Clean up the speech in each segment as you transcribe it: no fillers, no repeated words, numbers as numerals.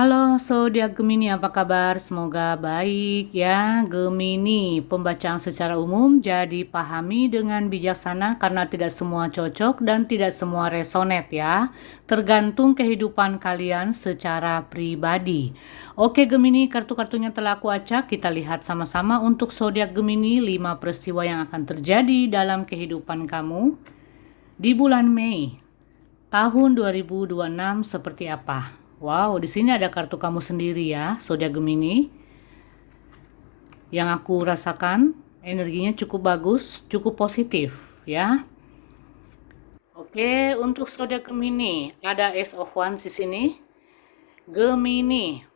Halo zodiak Gemini, apa kabar? Semoga baik ya. Gemini, pembacaan secara umum jadi pahami dengan bijaksana karena tidak semua cocok dan tidak semua resonet ya. Tergantung kehidupan kalian secara pribadi. Oke Gemini, kartu-kartunya telah aku acak. Kita lihat sama-sama untuk zodiak Gemini 5 peristiwa yang akan terjadi dalam kehidupan kamu di bulan Mei tahun 2026 seperti apa? Wow, di sini ada kartu kamu sendiri ya, zodiak Gemini. Yang aku rasakan energinya cukup bagus, cukup positif ya. Oke, untuk zodiak Gemini ada Ace of Wands di sini. Gemini.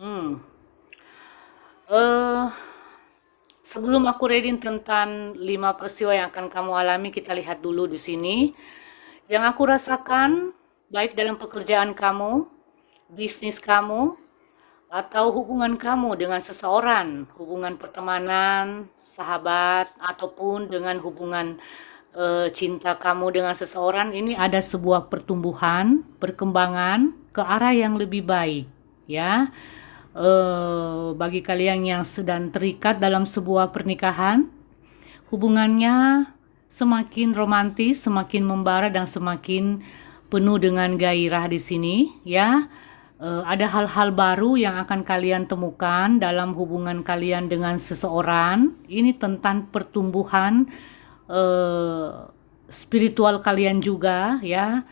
Hmm. Eh Sebelum aku reading tentang 5 peristiwa yang akan kamu alami, kita lihat dulu di sini. Yang aku rasakan baik dalam pekerjaan kamu, bisnis kamu, atau hubungan kamu dengan seseorang, hubungan pertemanan, sahabat, ataupun dengan hubungan cinta kamu dengan seseorang, ini ada sebuah pertumbuhan, perkembangan ke arah yang lebih baik, ya. Bagi kalian yang sedang terikat dalam sebuah pernikahan, hubungannya semakin romantis, semakin membara dan semakin penuh dengan gairah di sini, ya. Ada hal-hal baru yang akan kalian temukan dalam hubungan kalian dengan seseorang. Ini tentang pertumbuhan spiritual kalian juga, ya,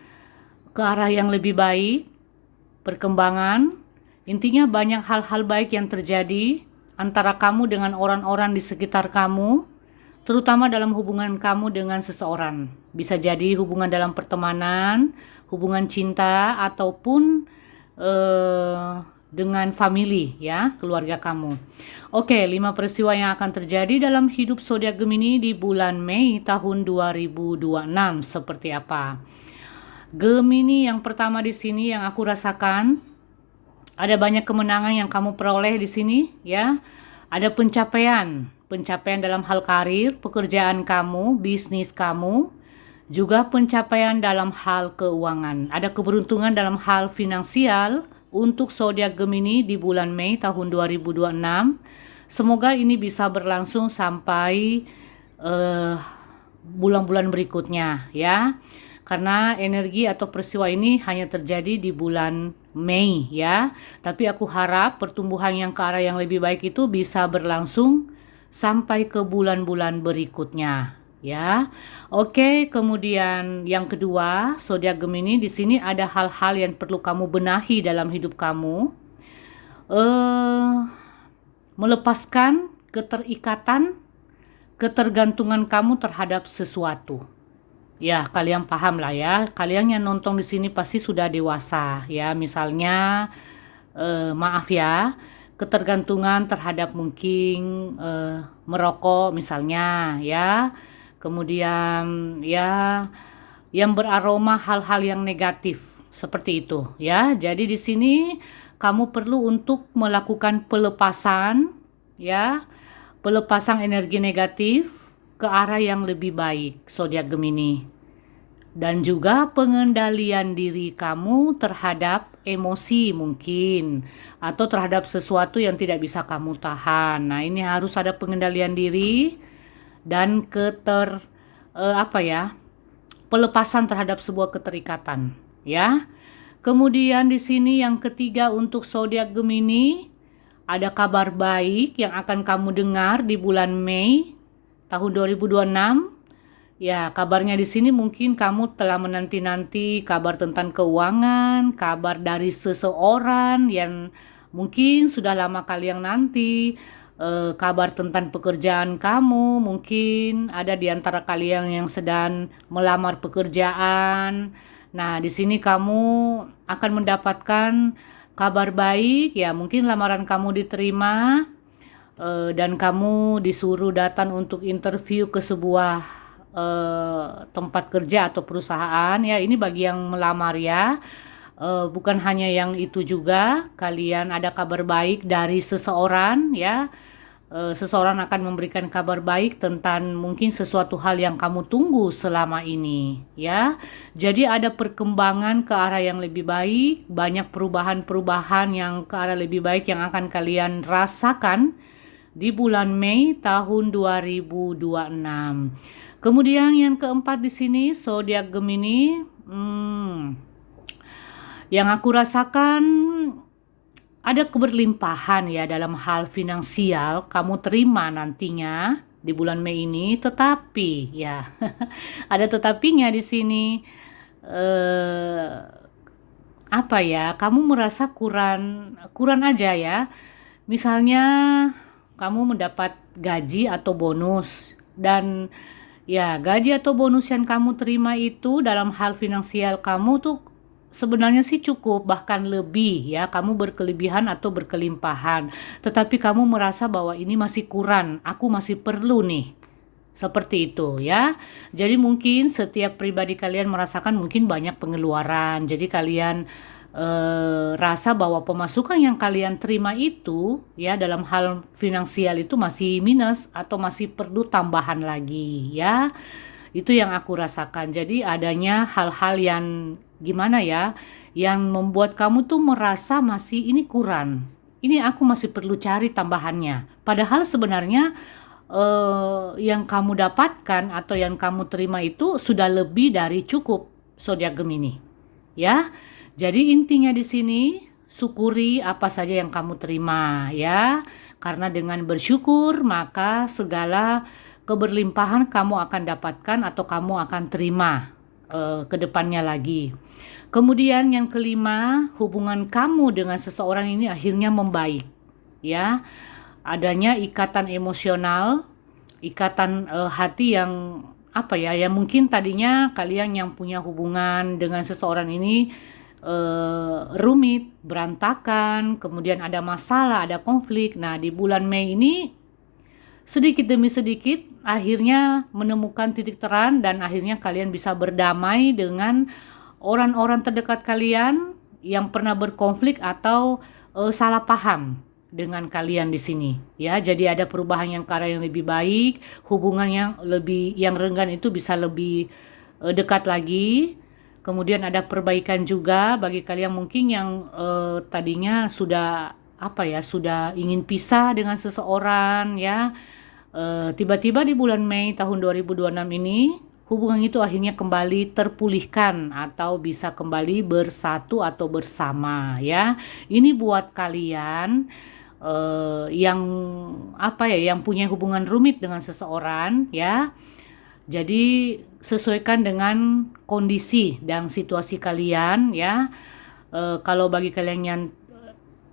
ke arah yang lebih baik, perkembangan. Intinya banyak hal-hal baik yang terjadi antara kamu dengan orang-orang di sekitar kamu, terutama dalam hubungan kamu dengan seseorang. Bisa jadi hubungan dalam pertemanan, hubungan cinta, ataupun dengan family ya, keluarga kamu. Oke, 5 peristiwa yang akan terjadi dalam hidup zodiak Gemini di bulan Mei tahun 2026 seperti apa? Gemini, yang pertama di sini yang aku rasakan ada banyak kemenangan yang kamu peroleh di sini ya. Ada pencapaian dalam hal karir, pekerjaan kamu, bisnis kamu, juga pencapaian dalam hal keuangan. Ada keberuntungan dalam hal finansial untuk zodiak Gemini di bulan Mei tahun 2026. Semoga ini bisa berlangsung sampai bulan-bulan berikutnya ya. Karena energi atau peristiwa ini hanya terjadi di bulan Mei ya. Tapi aku harap pertumbuhan yang ke arah yang lebih baik itu bisa berlangsung sampai ke bulan-bulan berikutnya ya. Oke, kemudian yang kedua, zodiak Gemini, di sini ada hal-hal yang perlu kamu benahi dalam hidup kamu. Melepaskan ketergantungan kamu terhadap sesuatu. Ya, kalian paham lah ya. Kalian yang nonton di sini pasti sudah dewasa ya. Misalnya, maaf ya, ketergantungan terhadap mungkin merokok misalnya ya. Kemudian ya, yang beraroma hal-hal yang negatif seperti itu ya. Jadi di sini kamu perlu untuk melakukan pelepasan ya, pelepasan energi negatif ke arah yang lebih baik, zodiak Gemini. Dan juga pengendalian diri kamu terhadap emosi mungkin, atau terhadap sesuatu yang tidak bisa kamu tahan. Nah, ini harus ada pengendalian diri dan pelepasan terhadap sebuah keterikatan, ya. Kemudian di sini yang ketiga untuk zodiak Gemini, ada kabar baik yang akan kamu dengar di bulan Mei tahun 2026. Ya, kabarnya di sini mungkin kamu telah menanti-nanti kabar tentang keuangan, kabar dari seseorang yang mungkin sudah lama kalian nanti, kabar tentang pekerjaan kamu, mungkin ada di antara kalian yang sedang melamar pekerjaan. Nah, di sini kamu akan mendapatkan kabar baik, ya mungkin lamaran kamu diterima, dan kamu disuruh datang untuk interview ke sebuah tempat kerja atau perusahaan ya. Ini bagi yang melamar ya. Bukan hanya yang itu juga, kalian ada kabar baik dari seseorang ya. seseorang akan memberikan kabar baik tentang mungkin sesuatu hal yang kamu tunggu selama ini, ya. Jadi ada perkembangan ke arah yang lebih baik, banyak perubahan-perubahan yang ke arah lebih baik yang akan kalian rasakan di bulan Mei tahun 2026. Kemudian yang keempat di sini zodiak Gemini, yang aku rasakan ada keberlimpahan ya dalam hal finansial kamu terima nantinya di bulan Mei ini, tetapi ya ada tetapinya di sini. eh, Apa ya, kamu merasa kurang kurang aja ya. Misalnya kamu mendapat gaji atau bonus, dan ya gaji atau bonus yang kamu terima itu dalam hal finansial kamu tuh sebenarnya sih cukup, bahkan lebih ya, kamu berkelebihan atau berkelimpahan. Tetapi kamu merasa bahwa ini masih kurang, aku masih perlu nih. Seperti itu ya. Jadi mungkin setiap pribadi kalian merasakan mungkin banyak pengeluaran. Jadi kalian rasa bahwa pemasukan yang kalian terima itu ya dalam hal finansial itu masih minus atau masih perlu tambahan lagi ya. Itu yang aku rasakan. Jadi adanya hal-hal yang gimana ya, yang membuat kamu tuh merasa masih ini kurang. Ini aku masih perlu cari tambahannya. Padahal sebenarnya yang kamu dapatkan atau yang kamu terima itu sudah lebih dari cukup, zodiak Gemini. Ya. Jadi intinya di sini syukuri apa saja yang kamu terima ya. Karena dengan bersyukur maka segala keberlimpahan kamu akan dapatkan atau kamu akan terima ke depannya lagi. Kemudian yang kelima, hubungan kamu dengan seseorang ini akhirnya membaik. Ya, adanya ikatan emosional, ikatan hati yang apa ya, yang mungkin tadinya kalian yang punya hubungan dengan seseorang ini rumit, berantakan, kemudian ada masalah, ada konflik. Nah, di bulan Mei ini sedikit demi sedikit akhirnya menemukan titik terang dan akhirnya kalian bisa berdamai dengan orang-orang terdekat kalian yang pernah berkonflik atau salah paham dengan kalian di sini ya. Jadi ada perubahan yang ke arah yang lebih baik, hubungan yang renggan itu bisa lebih dekat lagi. Kemudian ada perbaikan juga bagi kalian mungkin yang tadinya sudah apa ya, sudah ingin pisah dengan seseorang ya. Tiba-tiba di bulan Mei tahun 2026 ini hubungan itu akhirnya kembali terpulihkan atau bisa kembali bersatu atau bersama ya. Ini buat kalian yang apa ya, yang punya hubungan rumit dengan seseorang ya. Jadi sesuaikan dengan kondisi dan situasi kalian ya. Kalau bagi kalian yang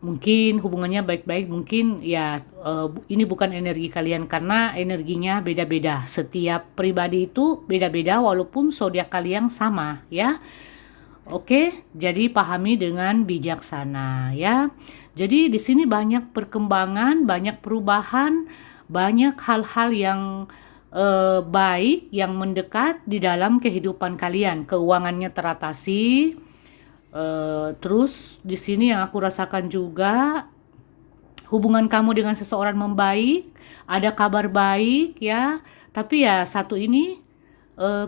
mungkin hubungannya baik-baik, mungkin ya ini bukan energi kalian karena energinya beda-beda. Setiap pribadi itu beda-beda walaupun zodiak kalian sama ya. Oke, jadi pahami dengan bijaksana ya. Jadi di sini banyak perkembangan, banyak perubahan, banyak hal-hal yang baik yang mendekat di dalam kehidupan kalian. Keuangannya teratasi. Terus di sini yang aku rasakan juga hubungan kamu dengan seseorang membaik, ada kabar baik ya. Tapi ya satu ini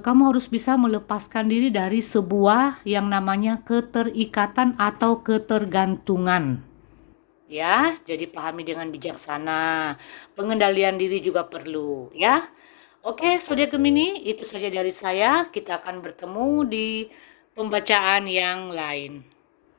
kamu harus bisa melepaskan diri dari sebuah yang namanya keterikatan atau ketergantungan. Ya, jadi pahami dengan bijaksana. Pengendalian diri juga perlu ya. Oke, zodiak Gemini, itu saja dari saya. Kita akan bertemu di pembacaan yang lain.